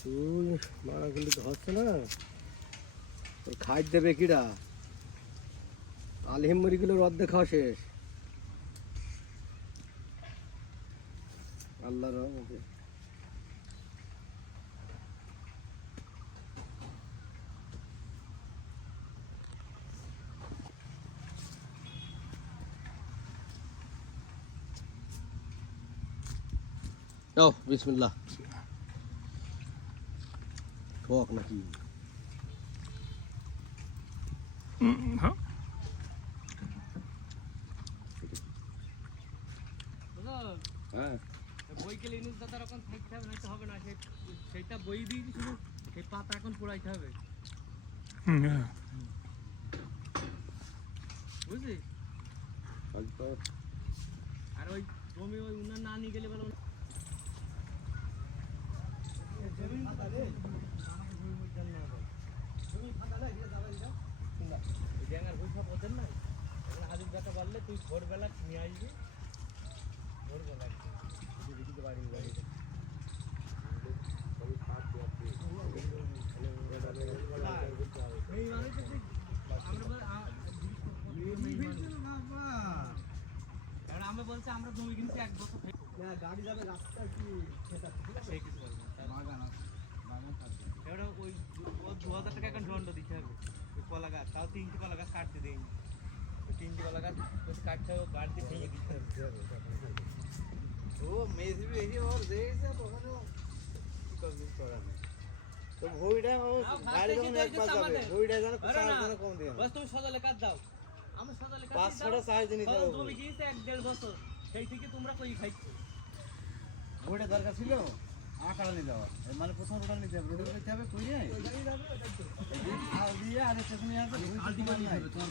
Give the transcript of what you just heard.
তুই মারা গুলি তো হচ্ছে না, তোর খাই দেবে কিরা? আলহিম মুড়িগুলোর অর্ধেক খাওয়া শেষ। আল্লাহর রহমতে যাও, বিসমিল্লাহ। ঠক নাকি? হ্যাঁ হ্যাঁ, বই কে লিনুস দাদা রকম থাকতে হবে, নয়তো হবে না। সেইটা বই দিয়ে শুধু সেই পাতা এখন পোড়াইতে হবে, বুঝলি? আর ওই জমি ওই উনার না নিয়ে গেলে বলো হাজির টাকা বাড়লে তুই ভোরবেলা নিয়ে আসবি, ভোরবেলা বাড়ি বাড়িতে আমরা বলছি আমরা জমি কিনছি 1 বছর গাড়ি যাবে রাস্তা কি সেই কিছু বলবো এবার ওই 2000 টাকা এখন দণ্ড দিতে হবে। ওই কলা গাছ তাও 3টি কলা গাছ কাটতে দেয়নি, ওই 3টি কলা গাছ কাটতে হবে, বাড়িতে ভেঙে দিতে হবে। ও মেজবি এই যে ওর দেখেছে ওখানে কি করবি করা নেই তো ভইটা গাড়ি যখন একবার যাবে ভইটা যেন কম দিয়ে বাস তুমি সজালে কাট দাও, আমি সজালে কাট 5-6টা সাইজ দিন দিতে হবে। জমি কিনছে 1-1.5 বছর, সেই থেকে তোমরা কই খাইছো? ভইটা দরকার ছিল আকাড়া নিতে হবে, মানে প্রথম রোডা নিতে হবে, রোডে নিতে হবে কই যায় আর দিয়ে আর স্টেশনে আছে ভই নাই তোমার